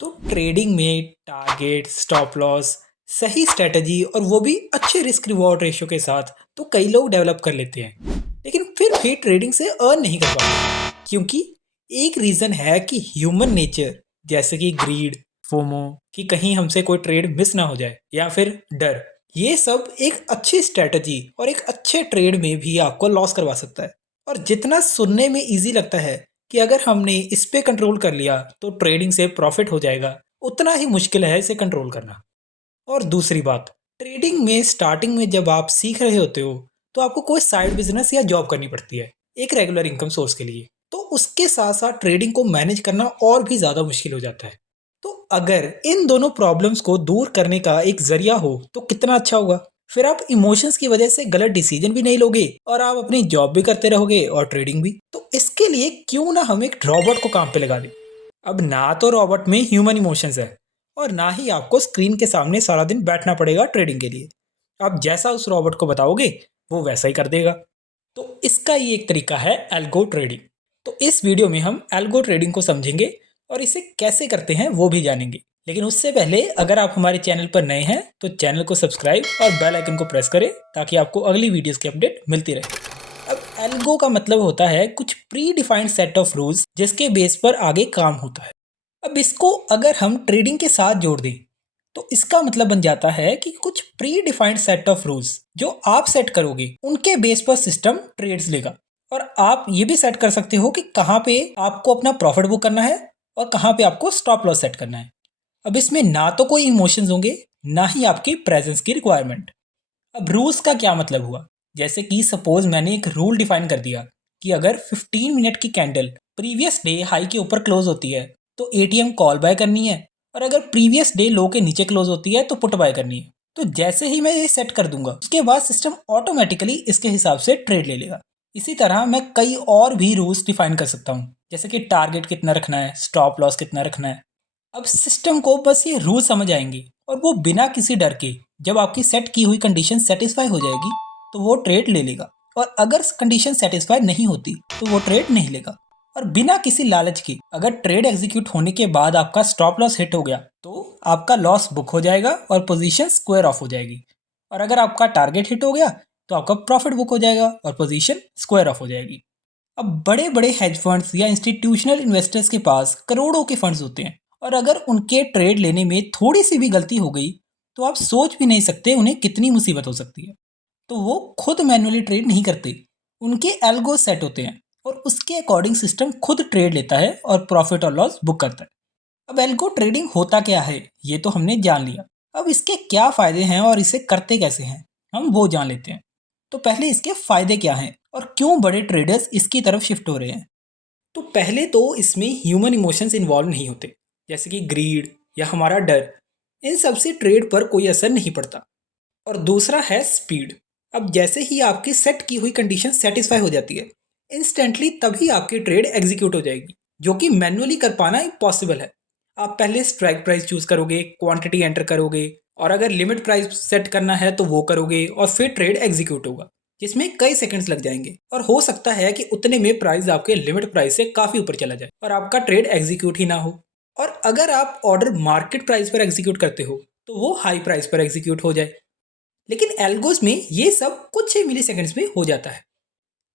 तो ट्रेडिंग में target, stop loss, सही स्ट्रेटजी और वो भी अच्छे रिस्क रिवॉर्ड रेशियो के साथ तो कई लोग डेवलप कर लेते हैं, लेकिन फिर भी ट्रेडिंग से अर्न नहीं कर पाते क्योंकि एक रीज़न है कि ह्यूमन नेचर, जैसे कि ग्रीड, फोमो, कि कहीं हमसे कोई ट्रेड मिस ना हो जाए, या फिर डर, ये सब एक अच्छी स्ट्रेटजी और एक अच्छे ट्रेड में भी आपको लॉस करवा सकता है। और जितना सुनने में इजी लगता है कि अगर हमने इस पे कंट्रोल कर लिया तो ट्रेडिंग से प्रॉफिट हो जाएगा, उतना ही मुश्किल है इसे कंट्रोल करना। और दूसरी बात, ट्रेडिंग में स्टार्टिंग में जब आप सीख रहे होते हो तो आपको कोई साइड बिजनेस या जॉब करनी पड़ती है एक रेगुलर इनकम सोर्स के लिए, तो उसके साथ साथ ट्रेडिंग को मैनेज करना और भी ज़्यादा मुश्किल हो जाता है। तो अगर इन दोनों प्रॉब्लम्स को दूर करने का एक जरिया हो तो कितना अच्छा होगा। फिर आप इमोशंस की वजह से गलत डिसीजन भी नहीं लोगे और आप अपनी जॉब भी करते रहोगे और ट्रेडिंग भी। तो इसके लिए क्यों ना हम एक रोबोट को काम पे लगा दें। अब ना तो रोबोट में ह्यूमन इमोशंस है और ना ही आपको स्क्रीन के सामने सारा दिन बैठना पड़ेगा ट्रेडिंग के लिए। आप जैसा उस रोबोट को बताओगे वो वैसा ही कर देगा। तो इसका ही एक तरीका है एल्गो ट्रेडिंग। तो इस वीडियो में हम एल्गो ट्रेडिंग को समझेंगे और इसे कैसे करते हैं वो भी जानेंगे। लेकिन उससे पहले अगर आप हमारे चैनल पर नए हैं तो चैनल को सब्सक्राइब और बेल आइकन को प्रेस करें ताकि आपको अगली वीडियोस की अपडेट मिलती रहे। अब एल्गो का मतलब होता है कुछ pre defined set of rules जिसके बेस पर आगे काम होता है। अब इसको अगर हम ट्रेडिंग के साथ जोड़ दें तो इसका मतलब बन जाता है कि कुछ pre defined set of rules जो आप सेट करोगे उनके बेस पर सिस्टम ट्रेड्स लेगा। और आप ये भी सेट कर सकते हो कि कहाँ पे आपको अपना प्रॉफिट बुक करना है और कहाँ पे आपको स्टॉप लॉस सेट करना है। अब इसमें ना तो कोई इमोशंस होंगे, ना ही आपकी प्रेजेंस की रिक्वायरमेंट। अब रूल्स का क्या मतलब हुआ, जैसे कि सपोज मैंने एक रूल डिफाइन कर दिया कि अगर 15 मिनट की कैंडल प्रीवियस डे हाई के ऊपर क्लोज होती है तो एटीएम कॉल बाय करनी है, और अगर प्रीवियस डे लो के नीचे क्लोज होती है तो पुट बाय करनी है। तो जैसे ही मैं ये सेट कर दूंगा उसके बाद सिस्टम ऑटोमेटिकली इसके हिसाब से ट्रेड ले लेगा। इसी तरह मैं कई और भी रूल्स डिफाइन कर सकता हूँ, जैसे कि टारगेट कितना रखना है, स्टॉप लॉस कितना रखना है। अब सिस्टम को बस ये रूल समझ आएंगे और वो बिना किसी डर के जब आपकी सेट की हुई कंडीशन सेटिस्फाई हो जाएगी तो वो ट्रेड ले लेगा, और अगर कंडीशन सेटिस्फाई नहीं होती तो वो ट्रेड नहीं लेगा। और बिना किसी लालच के अगर ट्रेड एग्जीक्यूट होने के बाद आपका स्टॉप लॉस हिट हो गया तो आपका लॉस बुक हो जाएगा और पोजीशन स्क्वायर ऑफ हो जाएगी। और अगर आपका टारगेट हिट हो गया तो आपका प्रॉफिट बुक हो जाएगा और पोजीशन स्क्वायर ऑफ हो जाएगी। अब बड़े बड़े हेज फंड्स या इंस्टीट्यूशनल इन्वेस्टर्स के पास करोड़ों के फंड्स होते हैं, और अगर उनके ट्रेड लेने में थोड़ी सी भी गलती हो गई तो आप सोच भी नहीं सकते उन्हें कितनी मुसीबत हो सकती है। तो वो खुद मैन्युअली ट्रेड नहीं करते, उनके एल्गो सेट होते हैं और उसके अकॉर्डिंग सिस्टम खुद ट्रेड लेता है और प्रॉफिट और लॉस बुक करता है। अब एल्गो ट्रेडिंग होता क्या है ये तो हमने जान लिया। अब इसके क्या फायदे हैं और इसे करते कैसे हैं हम वो जान लेते हैं। तो पहले इसके फायदे क्या हैं और क्यों बड़े ट्रेडर्स इसकी तरफ शिफ्ट हो रहे हैं। तो पहले तो इसमें ह्यूमन इमोशंस इन्वॉल्व नहीं होते, जैसे कि ग्रीड या हमारा डर, इन सब से ट्रेड पर कोई असर नहीं पड़ता। और दूसरा है स्पीड। अब जैसे ही आपकी सेट की हुई कंडीशन सेटिस्फाई हो जाती है इंस्टेंटली तभी आपकी ट्रेड एग्जीक्यूट हो जाएगी, जो कि मैन्युअली कर पाना इम्पॉसिबल है। आप पहले स्ट्राइक प्राइस चूज करोगे, क्वांटिटी एंटर करोगे, और अगर लिमिट प्राइस सेट करना है तो वो करोगे और फिर ट्रेड एग्जीक्यूट होगा, जिसमें कई सेकंड्स लग जाएंगे और हो सकता है कि उतने में प्राइस आपके लिमिट प्राइस से काफी ऊपर चला जाए और आपका ट्रेड एग्जीक्यूट ही ना हो। और अगर आप ऑर्डर मार्केट प्राइस पर एग्जीक्यूट करते हो तो वो हाई प्राइस पर एग्जीक्यूट हो जाए। लेकिन एल्गोस में ये सब कुछ ही मिली सेकेंड्स में हो जाता है।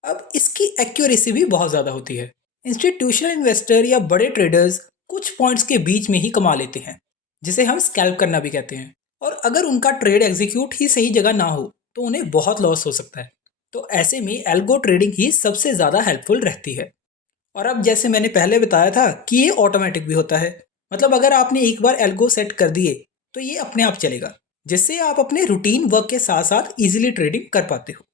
अब इसकी एक्यूरेसी भी बहुत ज़्यादा होती है। इंस्टीट्यूशनल इन्वेस्टर या बड़े ट्रेडर्स कुछ पॉइंट्स के बीच में ही कमा लेते हैं, जिसे हम स्कैल्प करना भी कहते हैं। और अगर उनका ट्रेड एग्जीक्यूट ही सही जगह ना हो तो उन्हें बहुत लॉस हो सकता है। तो ऐसे में एल्गो ट्रेडिंग ही सबसे ज़्यादा हेल्पफुल रहती है। और अब जैसे मैंने पहले बताया था कि ये ऑटोमेटिक भी होता है, मतलब अगर आपने एक बार एल्गो सेट कर दिए तो ये अपने आप चलेगा, जिससे आप अपने रूटीन वर्क के साथ साथ इजीली ट्रेडिंग कर पाते हो।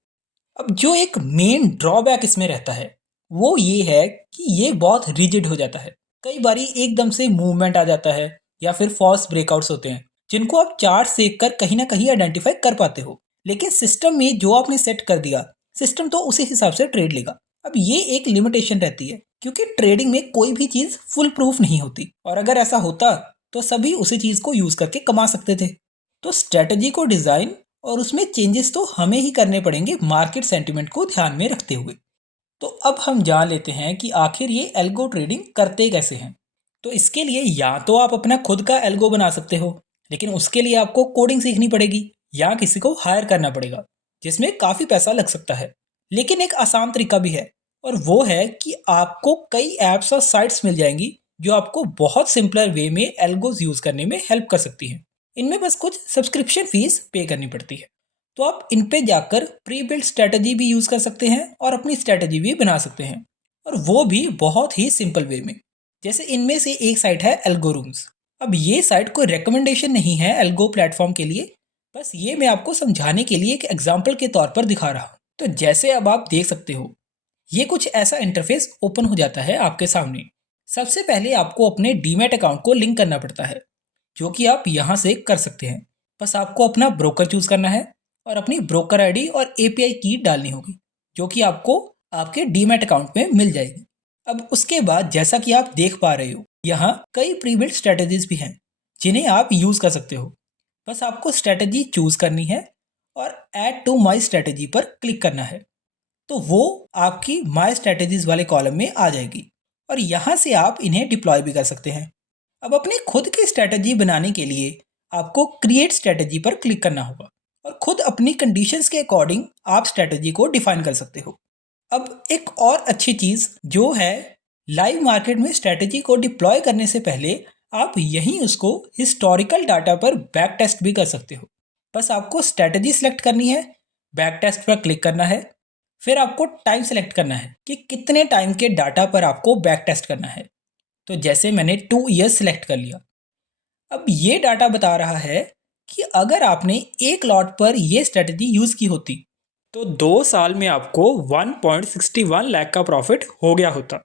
अब जो एक मेन ड्रॉबैक इसमें रहता है वो ये है कि ये बहुत रिजिड हो जाता है। कई बारी एकदम से मूवमेंट आ जाता है या फिर फॉल्स ब्रेकआउट्स होते हैं जिनको आप चार्ट से कर कहीं ना कहीं आइडेंटिफाई कर पाते हो, लेकिन सिस्टम में जो आपने सेट कर दिया सिस्टम तो उसी हिसाब से ट्रेड लेगा। अब ये एक लिमिटेशन रहती है क्योंकि ट्रेडिंग में कोई भी चीज़ फुल प्रूफ नहीं होती, और अगर ऐसा होता तो सभी उसी चीज़ को यूज़ करके कमा सकते थे। तो स्ट्रेटजी को डिज़ाइन और उसमें चेंजेस तो हमें ही करने पड़ेंगे मार्केट सेंटिमेंट को ध्यान में रखते हुए। तो अब हम जान लेते हैं कि आखिर ये एल्गो ट्रेडिंग करते कैसे हैं। तो इसके लिए या तो आप अपना खुद का एल्गो बना सकते हो, लेकिन उसके लिए आपको कोडिंग सीखनी पड़ेगी या किसी को हायर करना पड़ेगा, जिसमें काफ़ी पैसा लग सकता है। लेकिन एक आसान तरीका भी है, और वो है कि आपको कई ऐप्स और साइट्स मिल जाएंगी जो आपको बहुत सिंपलर वे में एल्गोज यूज़ करने में हेल्प कर सकती हैं। इनमें बस कुछ सब्सक्रिप्शन फीस पे करनी पड़ती है। तो आप इन पे जाकर प्री बिल्ट स्ट्रेटजी भी यूज़ कर सकते हैं और अपनी स्ट्रेटजी भी बना सकते हैं, और वो भी बहुत ही सिंपल वे में। जैसे इनमें से एक साइट है एल्गोरूम्स। अब ये साइट कोई रिकमेंडेशन नहीं है एल्गो प्लेटफॉर्म के लिए, बस ये मैं आपको समझाने के लिए एक एग्जाम्पल के तौर पर दिखा रहा हूँ। तो जैसे अब आप देख सकते हो, ये कुछ ऐसा इंटरफेस ओपन हो जाता है आपके सामने। सबसे पहले आपको अपने डीमैट अकाउंट को लिंक करना पड़ता है, जो कि आप यहाँ से कर सकते हैं। बस आपको अपना ब्रोकर चूज करना है और अपनी ब्रोकर आईडी और एपीआई की डालनी होगी, जो कि आपको आपके डीमैट अकाउंट में मिल जाएगी। अब उसके बाद जैसा कि आप देख पा रहे हो, यहाँ कई प्री बिल्ट स्ट्रेटजीज भी हैं जिन्हें आप यूज कर सकते हो। बस आपको स्ट्रेटजी चूज करनी है और ऐड टू माई स्ट्रेटजी पर क्लिक करना है, तो वो आपकी माई स्ट्रेटजीज वाले कॉलम में आ जाएगी और यहाँ से आप इन्हें डिप्लॉय भी कर सकते हैं। अब अपनी खुद की स्ट्रेटजी बनाने के लिए आपको क्रिएट स्ट्रेटजी पर क्लिक करना होगा और खुद अपनी कंडीशंस के अकॉर्डिंग आप स्ट्रेटजी को डिफाइन कर सकते हो। अब एक और अच्छी चीज़ जो है, लाइव मार्केट में स्ट्रेटजी को डिप्लॉय करने से पहले आप यहीं उसको हिस्टोरिकल डाटा पर बैक टेस्ट भी कर सकते हो। बस आपको स्ट्रेटजी सेलेक्ट करनी है, बैक टेस्ट पर क्लिक करना है, फिर आपको टाइम सेलेक्ट करना है कि कितने टाइम के डाटा पर आपको बैक टेस्ट करना है। तो जैसे मैंने 2 ईयर्स सेलेक्ट कर लिया। अब ये डाटा बता रहा है कि अगर आपने एक लॉट पर ये स्ट्रेटजी यूज़ की होती तो 2 साल में आपको 1.61 लाख का प्रॉफिट हो गया होता।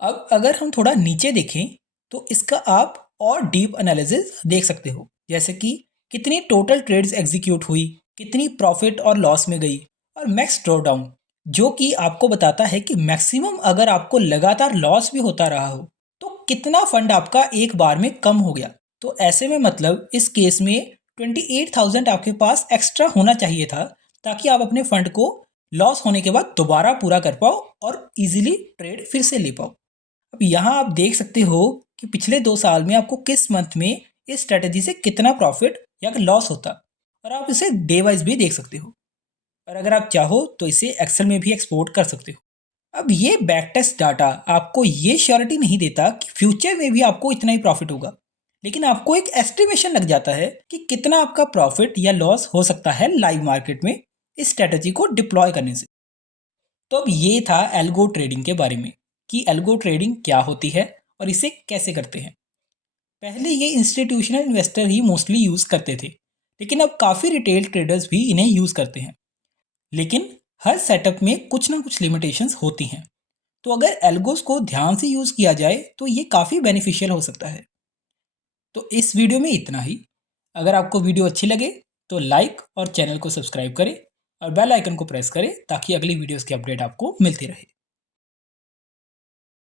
अब अगर हम थोड़ा नीचे देखें तो इसका आप और डीप एनालिसिस देख सकते हो, जैसे कि कितनी टोटल ट्रेड्स एग्जीक्यूट हुई, कितनी प्रॉफिट और लॉस में गई, और मैक्स ड्रॉडाउन, जो कि आपको बताता है कि मैक्सिमम अगर आपको लगातार लॉस भी होता रहा हो तो कितना फंड आपका एक बार में कम हो गया। तो ऐसे में मतलब इस केस में 28,000 आपके पास एक्स्ट्रा होना चाहिए था, ताकि आप अपने फंड को लॉस होने के बाद दोबारा पूरा कर पाओ और इजीली ट्रेड फिर से ले पाओ। अब यहाँ आप देख सकते हो कि पिछले 2 साल में आपको किस मंथ में इस स्ट्रेटजी से कितना प्रॉफिट या लॉस होता, और आप इसे डे वाइज भी देख सकते हो, और अगर आप चाहो तो इसे एक्सेल में भी एक्सपोर्ट कर सकते हो। अब ये बैक टेस्ट डाटा आपको ये श्योरिटी नहीं देता कि फ्यूचर में भी आपको इतना ही प्रॉफिट होगा, लेकिन आपको एक एस्टिमेशन लग जाता है कि कितना आपका प्रॉफिट या लॉस हो सकता है लाइव मार्केट में इस स्ट्रेटजी को डिप्लॉय करने से। तो अब ये था एल्गो ट्रेडिंग के बारे में, कि एल्गो ट्रेडिंग क्या होती है और इसे कैसे करते हैं। पहले ये इंस्टीट्यूशनल इन्वेस्टर ही मोस्टली यूज़ करते थे, लेकिन अब काफ़ी रिटेल ट्रेडर्स भी इन्हें यूज़ करते हैं। लेकिन हर सेटअप में कुछ ना कुछ लिमिटेशंस होती हैं, तो अगर एल्गोस को ध्यान से यूज़ किया जाए तो ये काफ़ी बेनिफिशियल हो सकता है। तो इस वीडियो में इतना ही। अगर आपको वीडियो अच्छी लगे तो लाइक और चैनल को सब्सक्राइब करें और बेल आइकन को प्रेस करें, ताकि अगली वीडियोस की अपडेट आपको मिलती रहे।